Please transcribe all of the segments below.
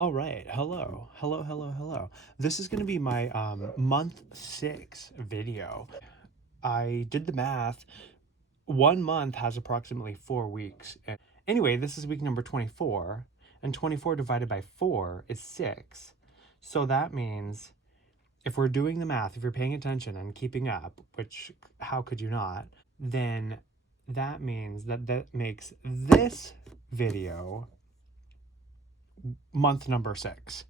All right, hello. This is going to be my month 6 video. I did the math. 1 month has approximately 4 weeks. And anyway, this is week number 24, and 24 divided by 4 is 6. So that means if we're doing the math, if you're paying attention and keeping up, which how could you not, then that means that makes this video month number 6.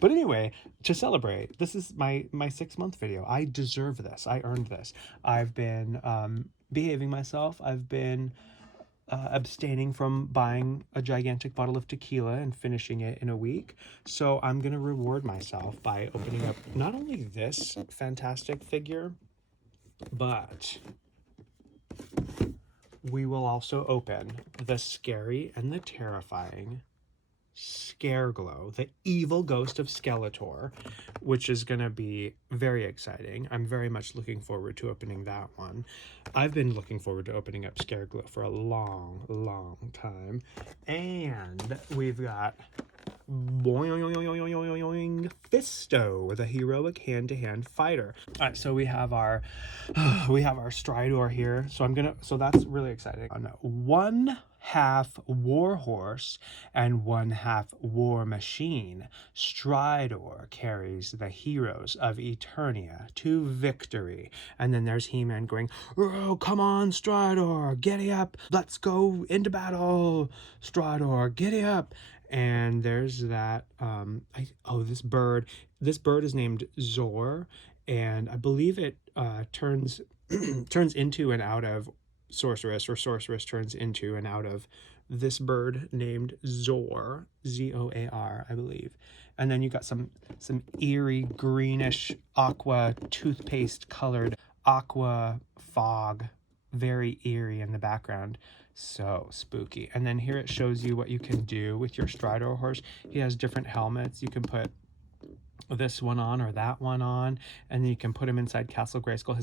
But anyway, to celebrate, this is my 6 month video. I deserve this. I earned this. I've been behaving myself. I've been abstaining from buying a gigantic bottle of tequila and finishing it in a week. So I'm gonna reward myself by opening up not only this fantastic figure, but we will also open the scary and the terrifying Scareglow, the evil ghost of Skeletor, which is going to be very exciting. I'm very much looking forward to opening that one. I've been looking forward to opening up Scareglow for a long time. And we've got Fisto, the heroic hand-to-hand fighter. All right, so we have our Stridor here. So that's really exciting. One half warhorse and one half war machine, Stridor carries the heroes of Eternia to victory. And then there's He-Man going, "Oh, come on, Stridor, giddy up, let's go into battle, Stridor, giddy up." And there's that this bird is named Zor, and I believe it turns turns into and out of sorceress, or sorceress turns into and out of this bird named Zor, Zor, I believe. And then you got some eerie greenish aqua toothpaste colored aqua fog, very eerie in the background. So spooky. And then here it shows you what you can do with your Stridor horse. He has different helmets. You can put this one on or that one on, and then you can put him inside Castle Grayskull,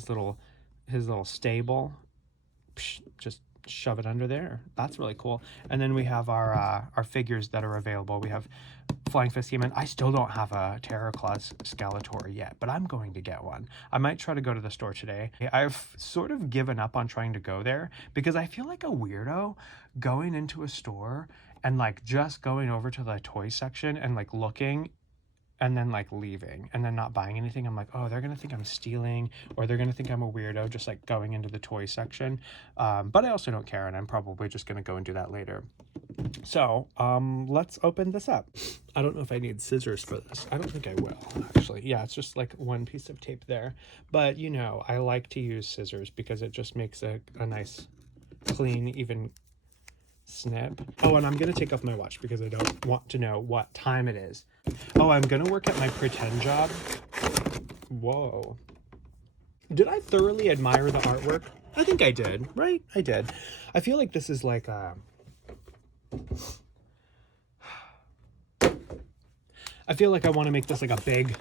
his little stable. Just shove it under there. That's really cool. And then we have our figures that are available. We have Flying Fist He-Man. I still don't have a Terror Claws Skeletor yet, but I'm going to get one. I might try to go to the store today. I've sort of given up on trying to go there because I feel like a weirdo going into a store and like just going over to the toy section and like looking and then like leaving and then not buying anything. I'm like, oh, they're gonna think I'm stealing, or they're gonna think I'm a weirdo just like going into the toy section. But I also don't care, and I'm probably just gonna go and do that later. So let's open this up. I don't know if I need scissors for this. I don't think I will, actually. Yeah, it's just like one piece of tape there. But you know, I like to use scissors because it just makes a nice, clean, even snip. Oh, and I'm gonna take off my watch because I don't want to know what time it is. Oh, I'm gonna work at my pretend job. Whoa. Did I thoroughly admire the artwork? I think I did, right? I did. I feel like this is like I feel like I want to make this like a big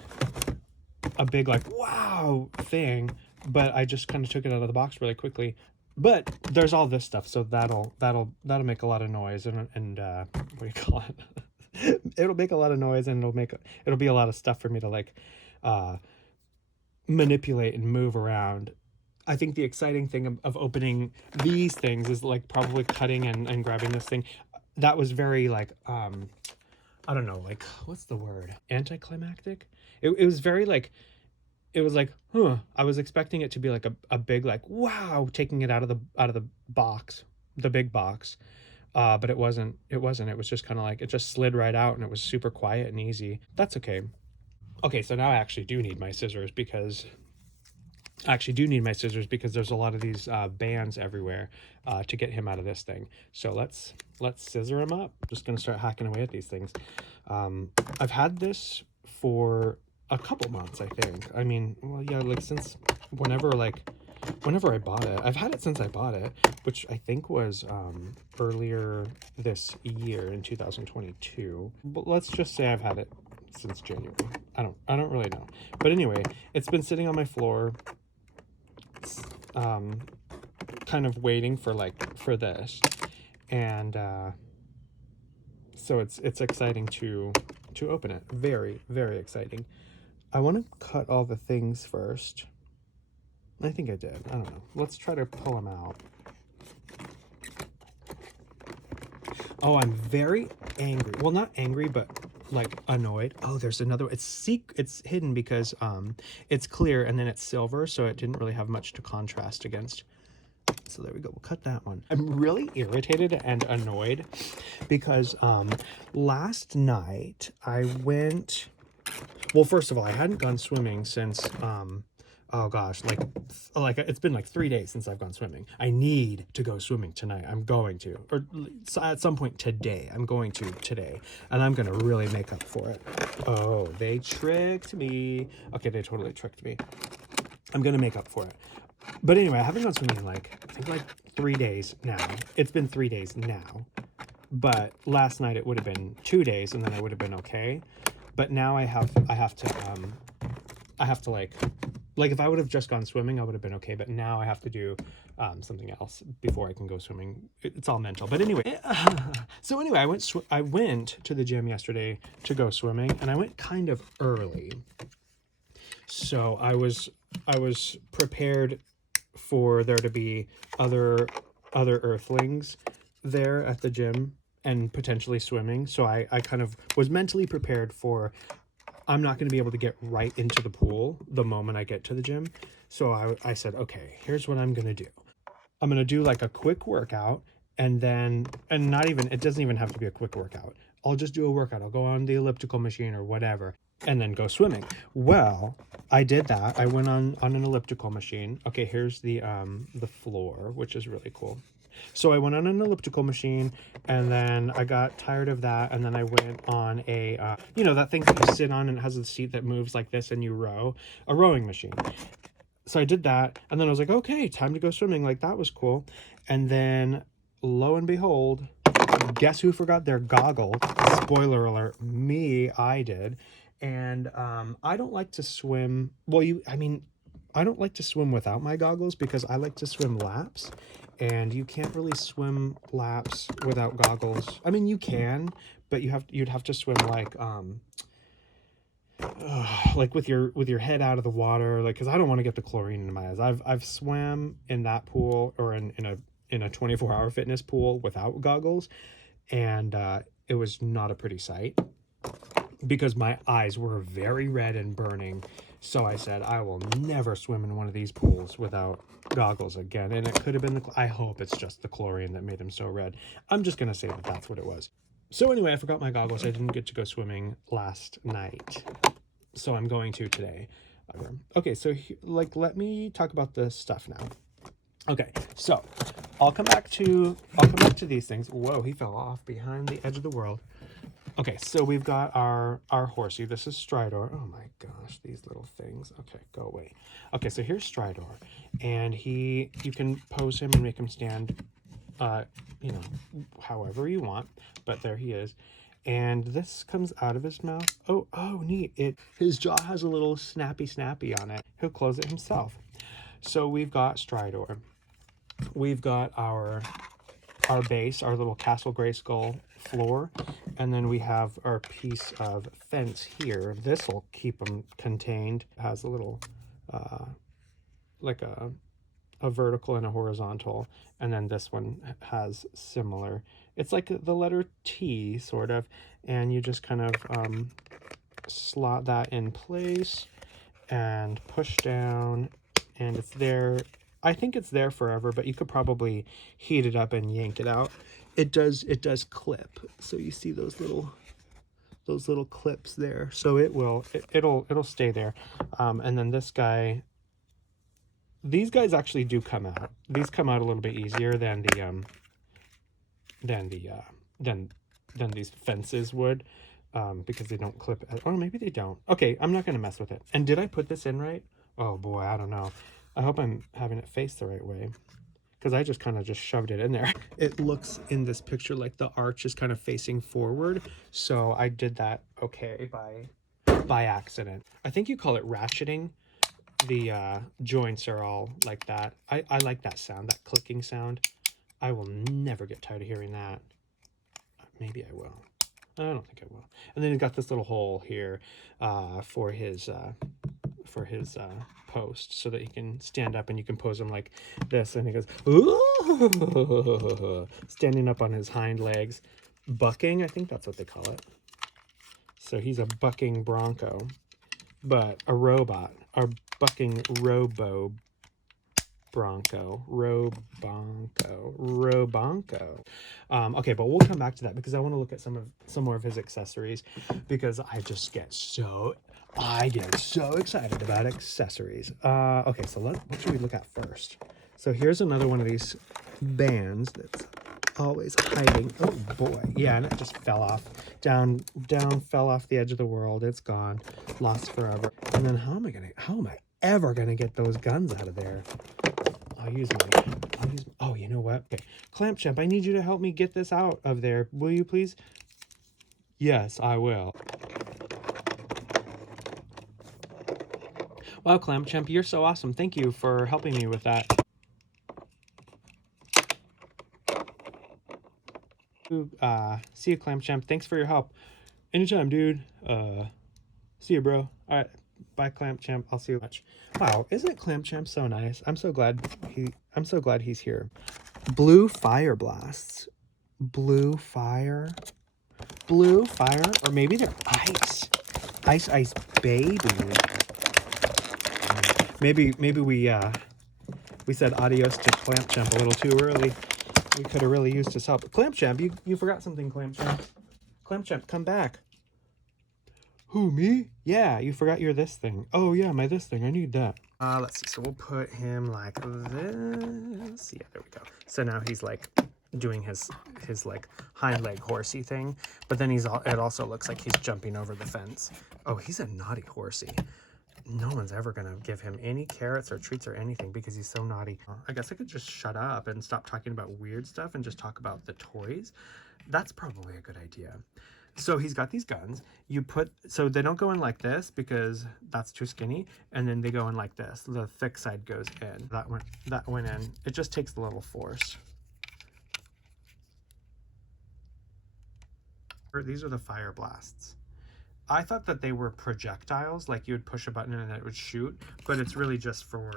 like wow thing, but I just kind of took it out of the box really quickly. But there's all this stuff, so that'll make a lot of noise, and what do you call it? It'll make a lot of noise, and it'll be a lot of stuff for me to like manipulate and move around. I think the exciting thing of opening these things is like probably cutting and grabbing this thing. That was very like I don't know, like what's the word? Anticlimactic? It was very like, it was like, huh. I was expecting it to be like a big like wow, taking it out of the box, the big box. But it wasn't. It was just kind of like it just slid right out, and it was super quiet and easy. That's okay. Okay, so now I actually do need my scissors because there's a lot of these bands everywhere to get him out of this thing. So let's scissor him up. Just gonna start hacking away at these things. I've had this for a couple months, I think. I mean, well, yeah, like since whenever I bought it. I've had it since I bought it, which I think was earlier this year in 2022. But let's just say I've had it since January. I don't really know. But anyway, it's been sitting on my floor, kind of waiting for this. And So it's exciting to open it. Very, very exciting. I want to cut all the things first. I think I did. I don't know. Let's try to pull them out. Oh, I'm very angry. Well, not angry, but like annoyed. Oh, there's another. It's hidden because it's clear and then it's silver, so it didn't really have much to contrast against. So there we go. We'll cut that one. I'm really irritated and annoyed because last night I went. Well, first of all, I hadn't gone swimming since oh gosh, like it's been like 3 days since I've gone swimming. I need to go swimming tonight. I'm going to, or at some point today. I'm going to today, and I'm gonna really make up for it. Oh, they tricked me. Okay, they totally tricked me. I'm gonna make up for it. But anyway, I haven't gone swimming in I think like 3 days now. It's been 3 days now, but last night it would have been 2 days, and then I would have been okay. But now I have to like if I would have just gone swimming, I would have been okay. But now I have to do something else before I can go swimming. It's all mental. But anyway, so anyway, I went to the gym yesterday to go swimming, and I went kind of early. So I was prepared for there to be other earthlings there at the gym and potentially swimming. So I kind of was mentally prepared for, I'm not going to be able to get right into the pool the moment I get to the gym. So I said, okay, here's what I'm going to do. I'm going to do like a quick workout, and not even, it doesn't even have to be a quick workout. I'll just do a workout. I'll go on the elliptical machine or whatever, and then go swimming. Well, I did that. I went on an elliptical machine. Okay, here's the floor, which is really cool. So I went on an elliptical machine, and then I got tired of that, and then I went on a, that thing that you sit on and it has a seat that moves like this and you row, a rowing machine. So I did that, and then I was like, okay, time to go swimming. Like, that was cool. And then, lo and behold, guess who forgot their goggles? Spoiler alert, me, I did. And I don't like to swim. Well, I don't like to swim without my goggles because I like to swim laps. And you can't really swim laps without goggles. I mean, you can, but you'd have to swim like with your head out of the water, like, because I don't want to get the chlorine in my eyes. I've swam in that pool or in a 24-hour fitness pool without goggles, and it was not a pretty sight because my eyes were very red and burning. So I said, I will never swim in one of these pools without goggles again. And it could have been I hope it's just the chlorine that made them so red. I'm just gonna say that that's what it was. So anyway, I forgot my goggles. I didn't get to go swimming last night, so I'm going to today. Okay, so let me talk about the stuff now. Okay, so I'll come back to these things. Whoa, he fell off behind the edge of the world. Okay, so we've got our horsey. This is Stridor. Oh my gosh, these little things. Okay, go away. Okay, so here's Stridor, and you can pose him and make him stand, however you want. But there he is, and this comes out of his mouth. Oh, neat! His jaw has a little snappy on it. He'll close it himself. So we've got Stridor. We've got our base, our little Castle Grayskull floor, and then we have our piece of fence here. This will keep them contained. It has a little like a vertical and a horizontal, and then this one has similar. It's like the letter T sort of, and you just kind of slot that in place and push down, and it's there. I think it's there forever, but you could probably heat it up and yank it out. It does clip. So you see those little clips there. So it'll stay there. And then this guy, these guys actually do come out. These come out a little bit easier than these fences would, because they don't clip. Or maybe they don't. Okay, I'm not gonna mess with it. And did I put this in right? Oh boy, I don't know. I hope I'm having it face the right way, because I just kind of shoved it in there. It looks in this picture like the arch is kind of facing forward, so I did that okay by accident. I think you call it ratcheting. The joints are all like that. I like that sound, that clicking sound. I will never get tired of hearing that. Maybe I will. I don't think it will. And then he's got this little hole here for his post, so that he can stand up and you can pose him like this. And he goes, ooh, standing up on his hind legs, bucking. I think that's what they call it. So he's a bucking bronco, but a robot, a bucking robo bronco, robonko. Okay, but we'll come back to that because I want to look at some more of his accessories, because I get so excited about accessories. Okay, so what should we look at first? So here's another one of these bands that's always hiding. Oh boy, yeah, and it just fell off, down, fell off the edge of the world. It's gone, lost forever. And then how am I ever gonna get those guns out of there? Oh, you know what? Okay, Clamp Champ, I need you to help me get this out of there. Will you please? Yes, I will. Wow, Clamp Champ, you're so awesome. Thank you for helping me with that. See you, Clamp Champ. Thanks for your help. Anytime, dude. See you, bro. All right. Bye, Clamp Champ. I'll see you much. Wow, isn't Clamp Champ so nice? I'm so glad he's here. Blue fire blasts. Blue fire, or maybe they're ice. Ice baby. Maybe we said adios to Clamp Champ a little too early. We could have really used his help. Clamp Champ, you forgot something, Clamp Champ. Clamp Champ, come back. Who, me? Yeah, you forgot your this thing. Oh yeah, my this thing. I need that. Let's see. So we'll put him like this. Yeah, there we go. So now he's like doing his like hind leg horsey thing, but then it also looks like he's jumping over the fence. Oh, he's a naughty horsey. No one's ever gonna give him any carrots or treats or anything because he's so naughty. I guess I could just shut up and stop talking about weird stuff and just talk about the toys. That's probably a good idea. So he's got these guns. So they don't go in like this because that's too skinny, and then they go in like this. The thick side goes in. That went in. It just takes a little force. These are the fire blasts. I thought that they were projectiles, like you would push a button and it would shoot, but it's really just for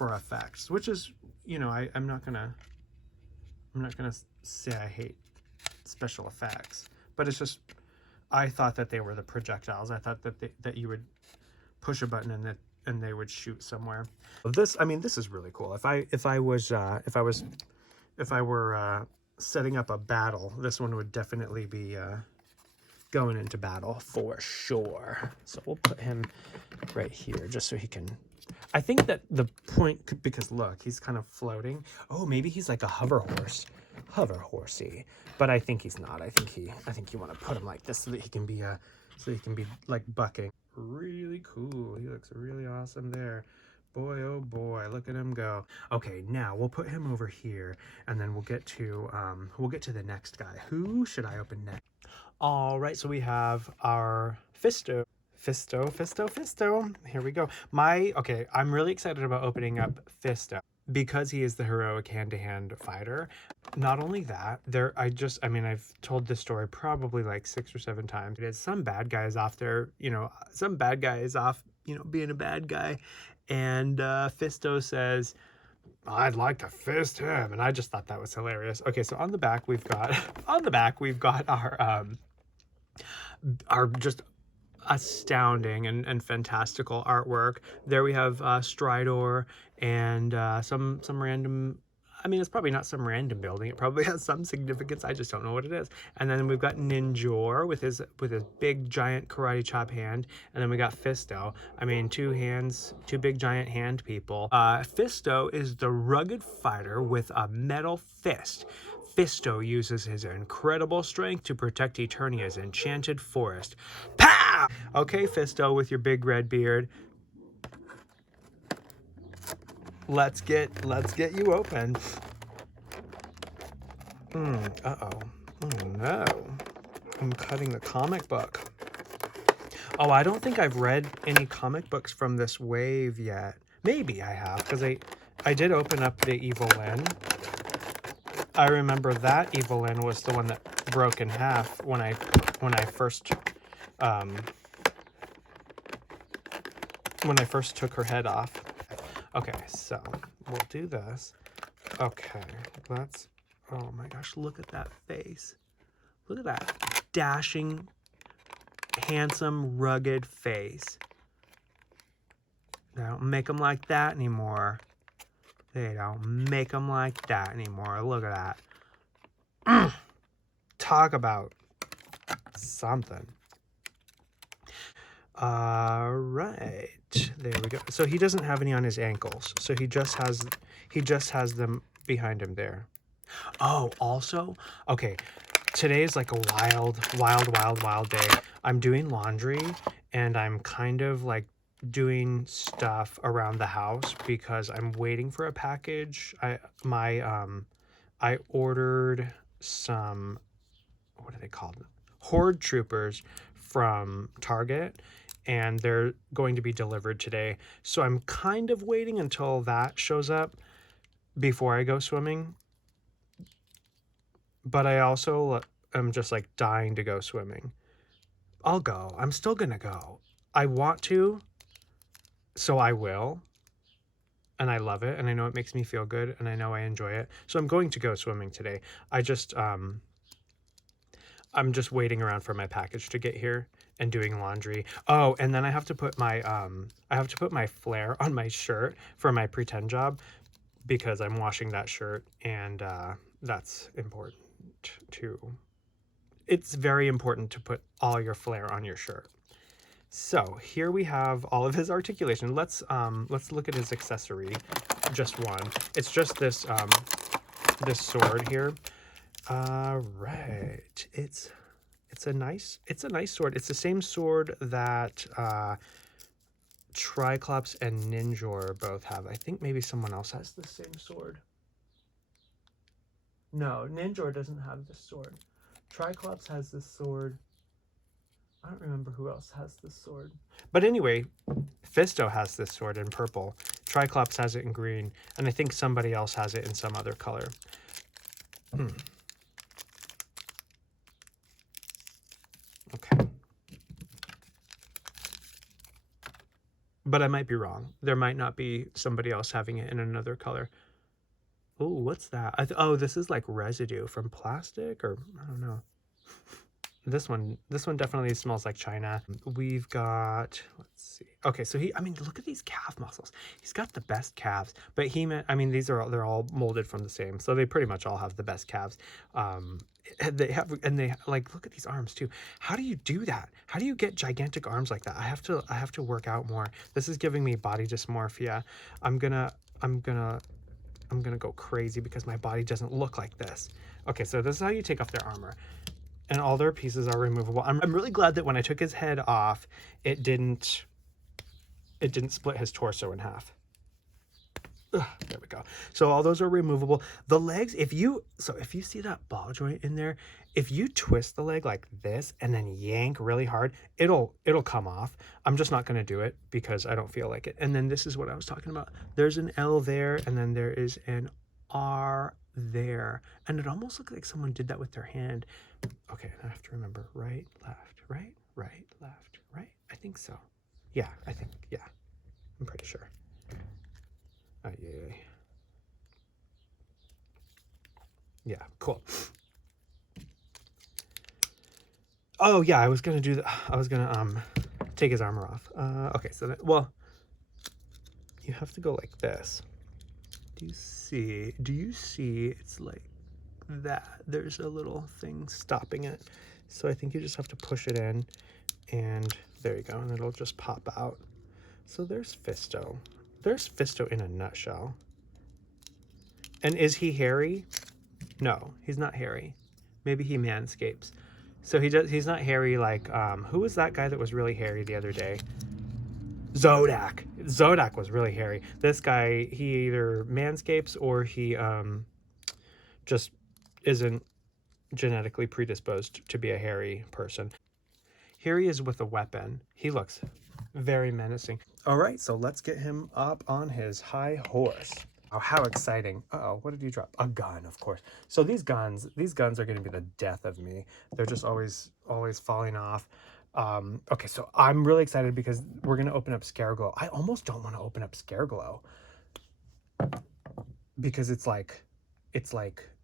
effects, which is, you know, I'm not gonna say I hate special effects, but it's just, I thought that they were the projectiles. I thought that you would push a button and they would shoot somewhere. This is really cool. If I were setting up a battle, this one would definitely be going into battle for sure. So we'll put him right here just so he can. I think that the point could, because look, he's kind of floating. Oh, maybe he's like a hover horsey, but I think he's not. I think you want to put him like this so that he can be like bucking. Really cool. He looks really awesome there. Boy, oh boy, look at him go. Okay, now we'll put him over here, and then we'll get to the next guy. Who should I open next? All right, so we have our Fisto. Here we go. Okay, I'm really excited about opening up Fisto because he is the heroic hand-to-hand fighter. Not only that, I've told this story probably like 6 or 7 times. There's some bad guys off there, being a bad guy. And Fisto says, I'd like to fist him. And I just thought that was hilarious. Okay, so on the back we've got our just astounding and fantastical artwork. There we have Stridor and some random, it's probably not some random building. It probably has some significance. I just don't know what it is. And then we've got Ninjor with his big giant karate chop hand. And then we got Fisto. 2 big giant hand people. Fisto is the rugged fighter with a metal fist. Fisto uses his incredible strength to protect Eternia's enchanted forest. Pow! Okay, Fisto, with your big red beard. Let's get you open. Uh-oh. Oh no. I'm cutting the comic book. Oh, I don't think I've read any comic books from this wave yet. Maybe I have, because I did open up the Evil Lyn. I remember that Evelyn was the one that broke in half when I first took her head off. Okay, so we'll do this. Okay, let's, oh my gosh, look at that face. Look at that dashing, handsome, rugged face. They don't make them like that anymore. They don't make them like that anymore. Look at that. Talk about something. All right, there we go. So he doesn't have any on his ankles. So he just has them behind him there. Oh, also, okay, today is like a wild day. I'm doing laundry and I'm kind of like doing stuff around the house because I'm waiting for a package. I ordered some, what are they called? Horde troopers from Target, and they're going to be delivered today. So I'm kind of waiting until that shows up before I go swimming. But I also am just like dying to go swimming. I'll go. I'm still gonna go. I want to, so I will. And I love it, and I know it makes me feel good, and I know I enjoy it. So I'm going to go swimming today. I'm just waiting around for my package to get here and doing laundry. Oh, and then I have to put my flare on my shirt for my pretend job because I'm washing that shirt, and that's important too. It's very important to put all your flare on your shirt. So here we have all of his articulation. Let's look at his accessory. Just one. It's just this this sword here. Right. It's a nice sword. It's the same sword that Triclops and Ninjor both have. I think maybe someone else has the same sword. No, Ninjor doesn't have this sword. Triclops has this sword. I don't remember who else has this sword. But anyway, Fisto has this sword in purple. Triclops has it in green. And I think somebody else has it in some other color. Okay. But I might be wrong. There might not be somebody else having it in another color. Oh, what's that? Oh, this is like residue from plastic, or I don't know. This one definitely smells like China. We've got, let's see. Okay, so I mean, look at these calf muscles. He's got the best calves, but I mean, they're all molded from the same, so they pretty much all have the best calves. They like, look at these arms too. How do you do that? How do you get gigantic arms like that? I have to work out more. This is giving me body dysmorphia. I'm gonna go crazy because my body doesn't look like this. Okay, so this is how you take off their armor. And all their pieces are removable. I'm really glad that when I took his head off, it didn't split his torso in half. Ugh, there we go. So all those are removable. The legs, if you see that ball joint in there, if you twist the leg like this and then yank really hard, it'll come off. I'm just not going to do it because I don't feel like it. And then this is what I was talking about. There's an L there, and then there is an R there. And it almost looks like someone did that with their hand. Okay, I have to remember right, left, right, left, right. I think so. Yeah, yeah. I'm pretty sure. Oh, yeah. Yeah, cool. Oh, yeah, I was going to do that. I was going to take his armor off. Okay, so well, you have to go like this. Do you see it's like that? There's a little thing stopping it. So I think you just have to push it in, and there you go, and it'll just pop out. So there's Fisto. There's Fisto in a nutshell. And is he hairy? No, he's not hairy. Maybe he manscapes. So he's not hairy like who was that guy that was really hairy the other day? Zodak. Zodak was really hairy. This guy, he either manscapes or he just isn't genetically predisposed to be a hairy person. Here he is with a weapon. He looks very menacing. All right, so let's get him up on his high horse. Oh, how exciting. Uh-oh, what did you drop? A gun, of course. So these guns are going to be the death of me. They're just always falling off. Okay, so I'm really excited because we're going to open up Scareglow. I almost don't want to open up Scareglow because it's like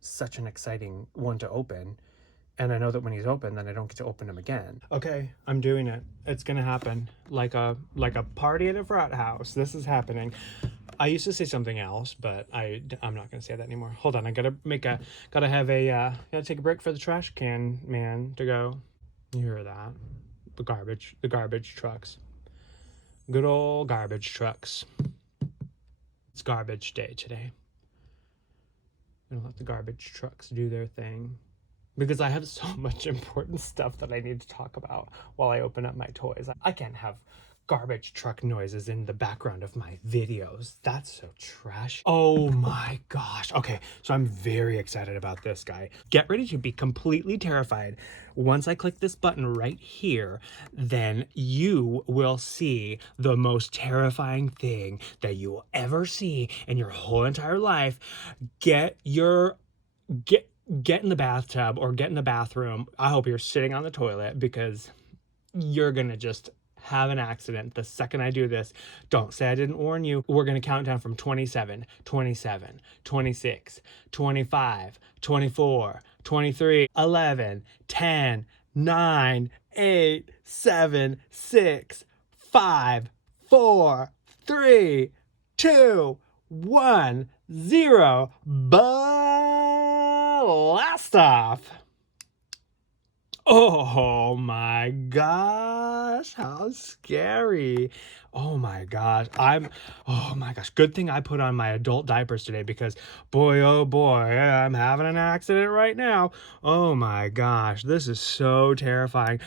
such an exciting one to open. And I know that when he's open, then I don't get to open him again. Okay, I'm doing it. It's gonna happen. Like a party at a frat house. This is happening. I used to say something else, but I'm not gonna say that anymore. Hold on, I gotta take a break for the trash can man to go. You hear that? The garbage trucks. Good old garbage trucks. It's garbage day today. I'm gonna let the garbage trucks do their thing. Because I have so much important stuff that I need to talk about while I open up my toys. I can't have garbage truck noises in the background of my videos. That's so trash. Oh my gosh. Okay, so I'm very excited about this guy. Get ready to be completely terrified. Once I click this button right here, then you will see the most terrifying thing that you will ever see in your whole entire life. Get in the bathtub or get in the bathroom. I hope you're sitting on the toilet because you're gonna just have an accident the second I do this. Don't say I didn't warn you. We're gonna count down from 27, 27, 26, 25, 24, 23, 11, 10, 9, 8, 7, 6, 5, 4, 3, 2, 1, 0. Blast off. Oh my gosh, how scary. Oh my gosh, oh my gosh, good thing I put on my adult diapers today because boy, oh boy, I'm having an accident right now. Oh my gosh, this is so terrifying.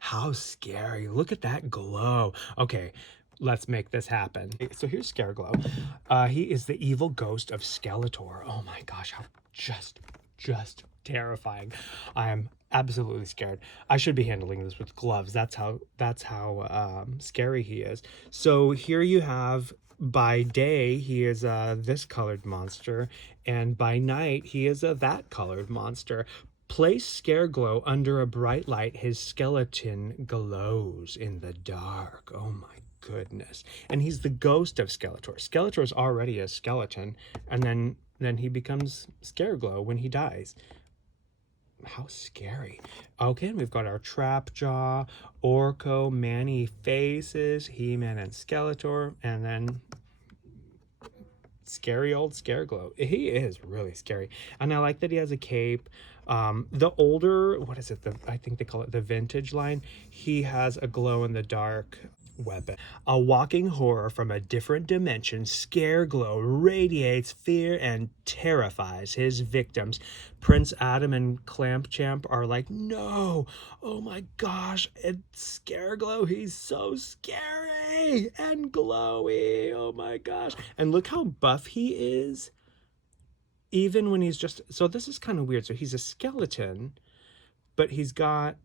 How scary, look at that glow. Okay, let's make this happen. So here's Scareglow. He is the evil ghost of Skeletor. Oh my gosh, how just terrifying. I am absolutely scared. I should be handling this with gloves. That's how scary he is. So here you have, by day he is this colored monster, and by night he is that colored monster. Place Scareglow under a bright light. His skeleton glows in the dark. Oh my goodness. And he's the ghost of Skeletor. Skeletor is already a skeleton, and then he becomes Scareglow when he dies. How scary. Okay, and we've got our Trapjaw, Orko, Manny Faces, He-Man, and Skeletor, and then scary old Scareglow. He is really scary. And I like that he has a cape. The older, what is it? I think they call it the vintage line. He has a glow-in-the-dark weapon. A walking horror from a different dimension, Scareglow radiates fear and terrifies his victims. Prince Adam and Clampchamp are like, no, oh my gosh, it's Scareglow. He's so scary and glowy. Oh my gosh. And look how buff he is. Even when he's just, so this is kind of weird. So he's a skeleton, but he's got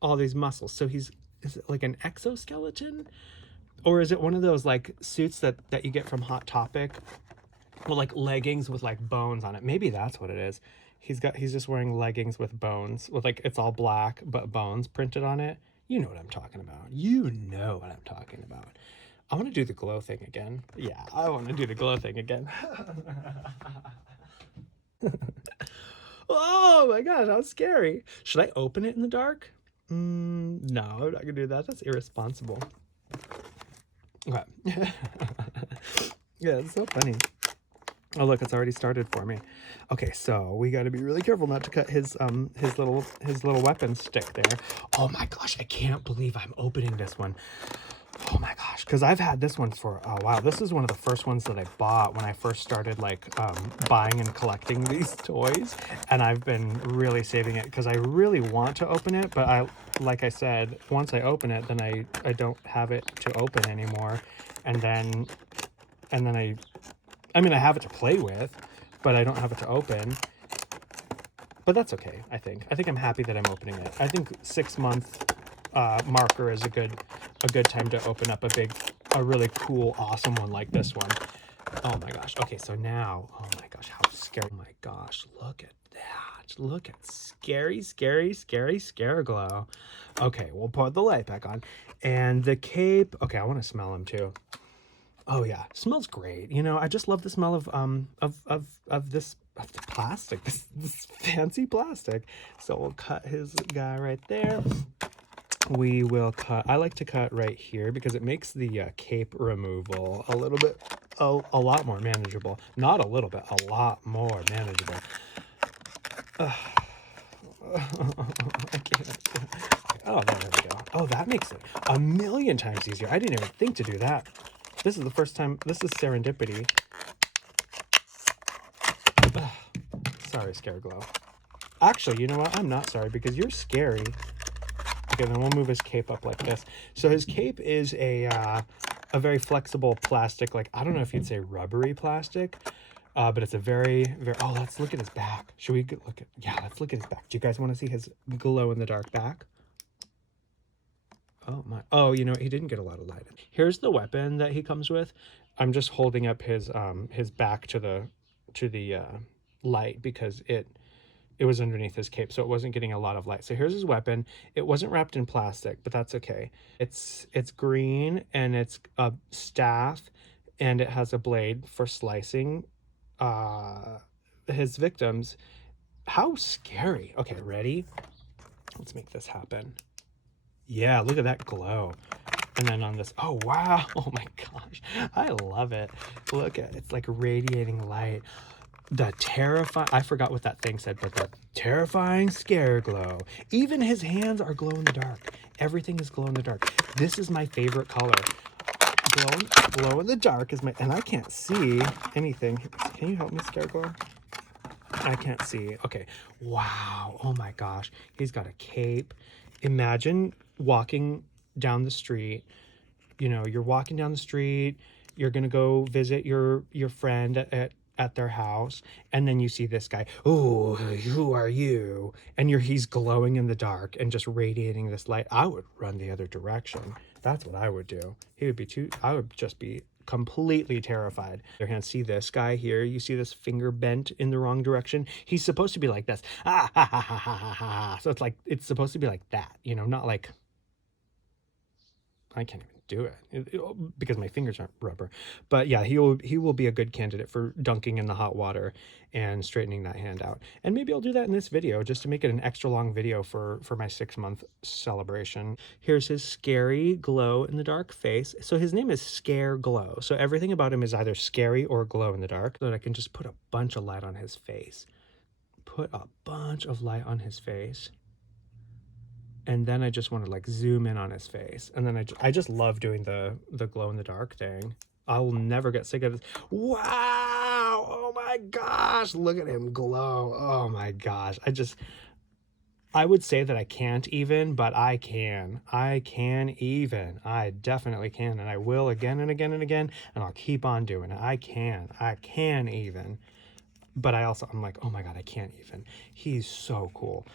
all these muscles. So is it like an exoskeleton? Or is it one of those like suits that you get from Hot Topic? Well, like leggings with like bones on it. Maybe that's what it is. He's just wearing leggings with bones, with like, it's all black, but bones printed on it. You know what I'm talking about. You know what I'm talking about. I want to do the glow thing again. Yeah, I want to do the glow thing again. Oh my gosh, how scary. Should I open it in the dark? No, I'm not gonna do that. That's irresponsible. Okay. Yeah, it's so funny. Oh look, it's already started for me. Okay, so we got to be really careful not to cut his little weapon stick there. Oh my gosh, I can't believe I'm opening this one. Oh my gosh, because I've had this one for a while. This is one of the first ones that I bought when I first started like buying and collecting these toys, and I've been really saving it because I really want to open it, but like I said, once I open it, then I don't have it to open anymore, and then I mean I have it to play with, but I don't have it to open. But that's okay. I think I'm happy that I'm opening it. I think 6 month marker is a good time to open up a a really cool, awesome one like this one. Oh my gosh. Okay, so now, oh my gosh, how scary. Oh my gosh, look at that. Look at scary, scary, scary Scareglow. Okay, we'll put the light back on. And the cape, okay, I want to smell him too. Oh yeah, smells great. You know, I just love the smell of this of the plastic, this fancy plastic. So we'll cut his guy right there. We will cut, I like to cut right here because it makes the cape removal a little bit, a lot more manageable. Not a little bit, a lot more manageable. I can't. Oh, there we go. Oh, that makes it a million times easier. I didn't even think to do that. This is the first time, this is serendipity. Sorry, Scareglow. Actually, you know what? I'm not sorry because you're scary. Okay, then we'll move his cape up like this. So his cape is a very flexible plastic, like, I don't know if you'd say rubbery plastic, but it's a very, very, oh, let's look at his back. Should we look at, yeah, let's look at his back. Do you guys want to see his glow in the dark back? Oh my, oh, you know, he didn't get a lot of light. Here's the weapon that he comes with. I'm just holding up his back to the light because it was underneath his cape, so it wasn't getting a lot of light. So here's his weapon. It wasn't wrapped in plastic, but that's okay. It's green, and it's a staff, and it has a blade for slicing his victims. How scary. Okay, ready? Let's make this happen. Yeah, look at that glow. And then on this, oh wow, oh my gosh, I love it. Look at it, it's like radiating light. The terrifying, I forgot what that thing said, but the terrifying Scareglow. Even his hands are glow in the dark. Everything is glow in the dark. This is my favorite color. Glow in the dark is my, and I can't see anything. Can you help me, Scareglow? I can't see. Okay. Wow. Oh my gosh. He's got a cape. Imagine walking down the street. You know, you're walking down the street. You're going to go visit your friend at their house, and then you see this guy. Oh, who are you? And he's glowing in the dark and just radiating this light. I would run the other direction. That's what I would do. I would just be completely terrified. Your hand, see this guy here? You see this finger bent in the wrong direction? He's supposed to be like this. Ah, ha, ha, ha, ha, ha, ha. So it's supposed to be like that, you know, not like, I can't even do it because my fingers aren't rubber. But yeah, he will be a good candidate for dunking in the hot water and straightening that hand out. And maybe I'll do that in this video just to make it an extra long video for my 6-month celebration. Here's his scary glow in the dark face. So his name is Scareglow. So everything about him is either scary or glow in the dark. So that I can just put a bunch of light on his face. Put a bunch of light on his face. And then I just want to like zoom in on his face. And then I just love doing the glow in the dark thing. I will never get sick of this. Wow. Oh my gosh. Look at him glow. Oh my gosh. I would say that I can't even, but I can. I can even. I definitely can. And I will again and again and again. And I'll keep on doing it. I can even. But I'm like, oh my God, I can't even. He's so cool.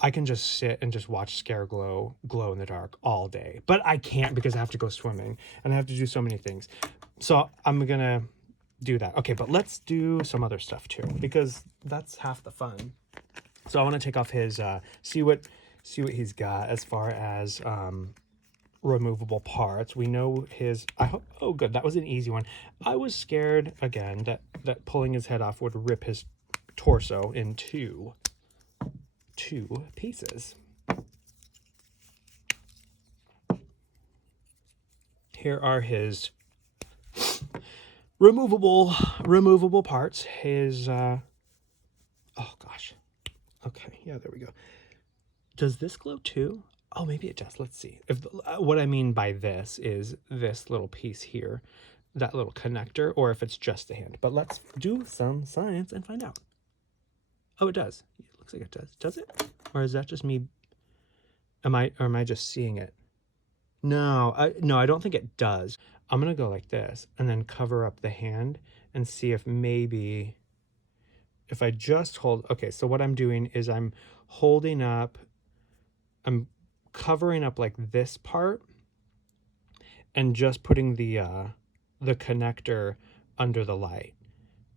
I can just sit and just watch Scareglow glow in the dark all day. But I can't because I have to go swimming and I have to do so many things. So I'm going to do that. Okay, but let's do some other stuff too because that's half the fun. So I want to take off his, see what he's got as far as removable parts. We know his, oh good, that was an easy one. I was scared again that pulling his head off would rip his torso in two pieces. Here are his removable parts. His oh gosh. Okay, yeah, there we go. Does this glow too? Oh, maybe it does. Let's see. If what I mean by this is this little piece here, that little connector, or if it's just the hand. But let's do some science and find out. Oh, it does. Looks like it does. Does it? Or is that just me? Am I just seeing it? No, I don't think it does. I'm going to go like this and then cover up the hand and see if maybe if I just hold. Okay, so what I'm doing is I'm holding up, I'm covering up like this part, and just putting the connector under the light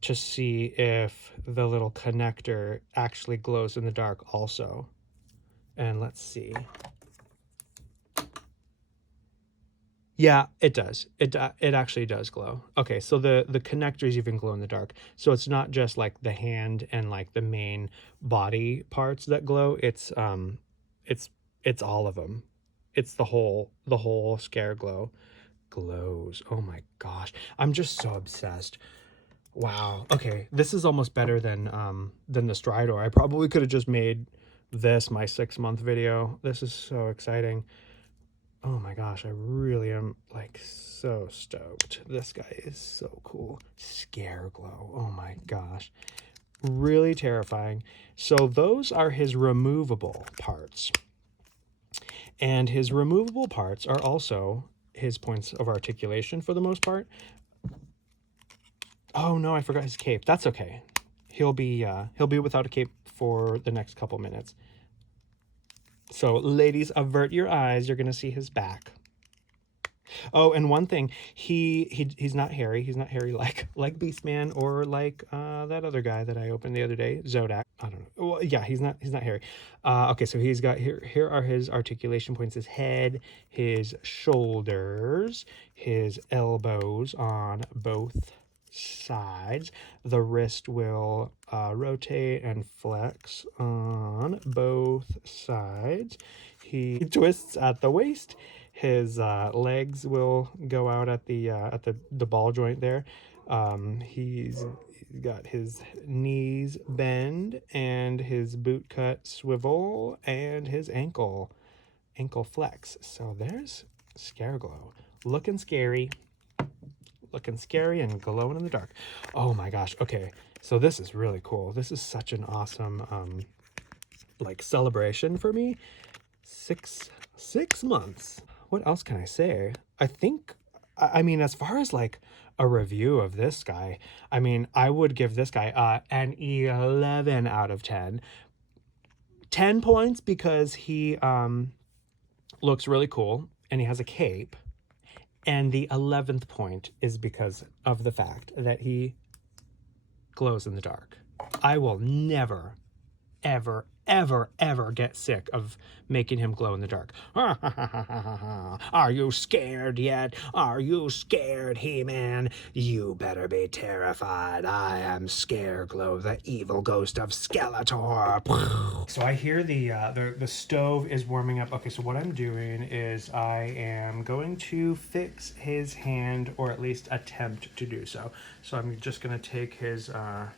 to see if the little connector actually glows in the dark also. And let's see. Yeah, it does. It actually does glow. Okay, so the connectors even glow in the dark. So it's not just like the hand and like the main body parts that glow. It's all of them. It's the whole Scareglow glows. Oh my gosh. I'm just so obsessed. Wow. Okay, this is almost better than the Stridor. I probably could have just made this my 6-month video. This is so exciting. Oh my gosh, I really am like so stoked. This guy is so cool. Scareglow. Oh my gosh. Really terrifying. So those are his removable parts. And his removable parts are also his points of articulation for the most part. Oh no, I forgot his cape. That's okay. He'll be without a cape for the next couple minutes. So ladies, avert your eyes. You're gonna see his back. Oh, and one thing, he's not hairy. He's not hairy like Beastman or like that other guy that I opened the other day, Zodak. I don't know. Well, yeah, he's not hairy. Okay, so he's got here are his articulation points: his head, his shoulders, his elbows on both sides. The wrist will rotate and flex on both sides. He twists at the waist. His legs will go out at the ball joint there. He's got his knees bend and his boot cut swivel and his ankle flex. So there's Scareglow, looking scary and glowing in the dark. Oh my gosh. Okay, so this is really cool. This is such an awesome like celebration for me. Six months. What else can I say? I think, I mean, as far as like a review of this guy, I mean, I would give this guy an 11 out of 10. 10 points because he looks really cool and he has a cape. And the 11th point is because of the fact that he glows in the dark. I will never, ever, ever get sick of making him glow in the dark. Are you scared yet? Are you scared, He-Man? You better be terrified. I am Scareglow, the evil ghost of Skeletor. So I hear the stove is warming up. Okay, so what I'm doing is I am going to fix his hand, or at least attempt to do so. So I'm just gonna take his oh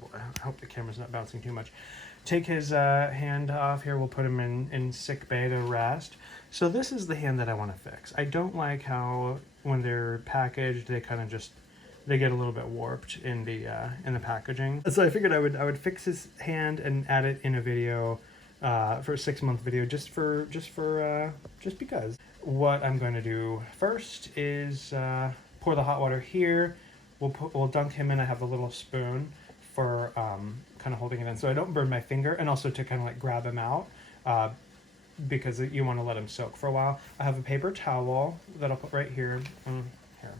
boy, I hope the camera's not bouncing too much. Take his hand off here. We'll put him in sick bay to rest. So this is the hand that I want to fix. I don't like how when they're packaged, they kind of just, they get a little bit warped in the packaging. So I figured I would fix his hand and add it in a video for a 6-month video, just because. What I'm going to do first is pour the hot water here. We'll dunk him in. I have a little spoon for kind of holding it in so I don't burn my finger, and also to kind of like grab him out because you want to let him soak for a while. I have a paper towel that I'll put right here. Here,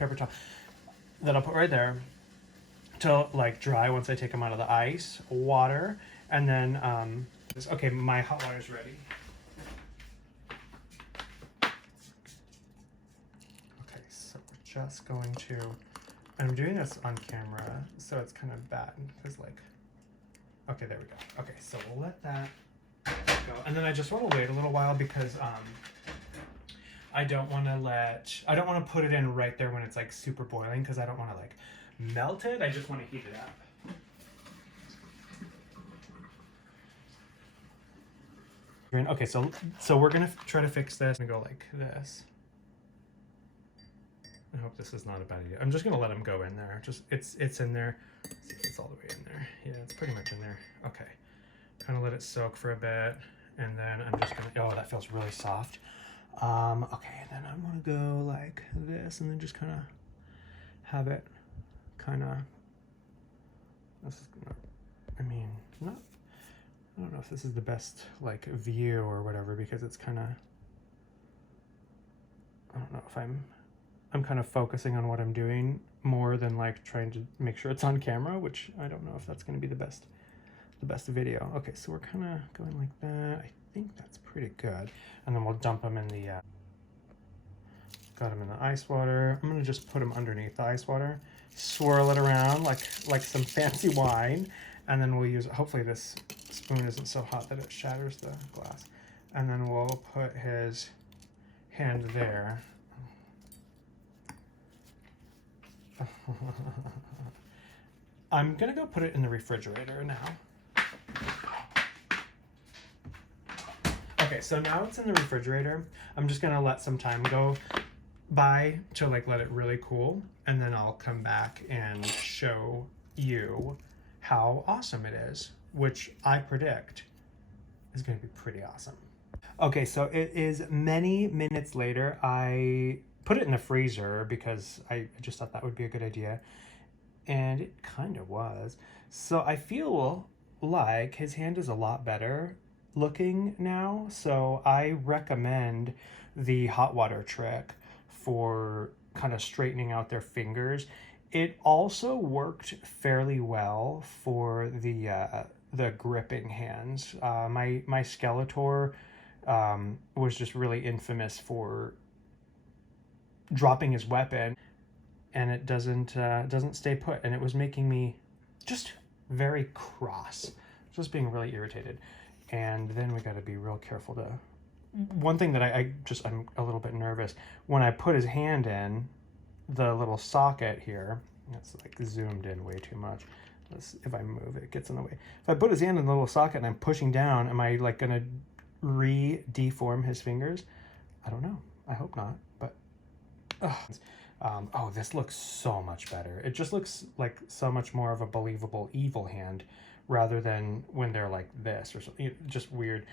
paper towel that I'll put right there to like dry once I take him out of the ice water. And then okay, my hot water is ready. Okay, so we're just going to, I'm doing this on camera, so it's kind of bad because like, okay, there we go. Okay, so we'll let that go. And then I just want to wait a little while because I don't want to put it in right there when it's like super boiling, because I don't want to like melt it. I just want to heat it up. Okay, so we're gonna try to fix this and go like this. I hope this is not a bad idea. I'm just gonna let him go in there. Just it's in there. Let's see if it's all the way in there. Yeah, it's pretty much in there. Okay. Kind of let it soak for a bit, and then I'm just gonna, oh, that feels really soft. Okay, and then I'm gonna go like this, and then just kind of have it kind of, I mean, not, I don't know if this is the best like view or whatever, because it's kind of, I don't know if I'm kind of focusing on what I'm doing more than like trying to make sure it's on camera, which I don't know if that's going to be the best video. Okay, so we're kind of going like that. I think that's pretty good. And then we'll dump them in the got them in the ice water. I'm gonna just put them underneath the ice water, swirl it around like some fancy wine, and then we'll use, hopefully this spoon isn't so hot that it shatters the glass. And then we'll put his hand there. I'm gonna go put it in the refrigerator now. Okay, so now it's in the refrigerator. I'm just gonna let some time go by to like let it really cool, and then I'll come back and show you how awesome it is, which I predict is going to be pretty awesome. Okay, so it is many minutes later. I put it in the freezer because I just thought that would be a good idea, and it kind of was. So I feel like his hand is a lot better looking now, so I recommend the hot water trick for kind of straightening out their fingers. It also worked fairly well for the gripping hands. My skeletor was just really infamous for dropping his weapon, and it doesn't stay put, and it was making me just very cross, just being really irritated. And then we got to be real careful to. One thing that I'm a little bit nervous when I put his hand in the little socket here. It's like zoomed in way too much. If I move it, it gets in the way. If I put his hand in the little socket and I'm pushing down, am I like gonna re-deform his fingers? I don't know. I hope not. But oh, this looks so much better. It just looks like so much more of a believable evil hand, rather than when they're like this or something. Just weird.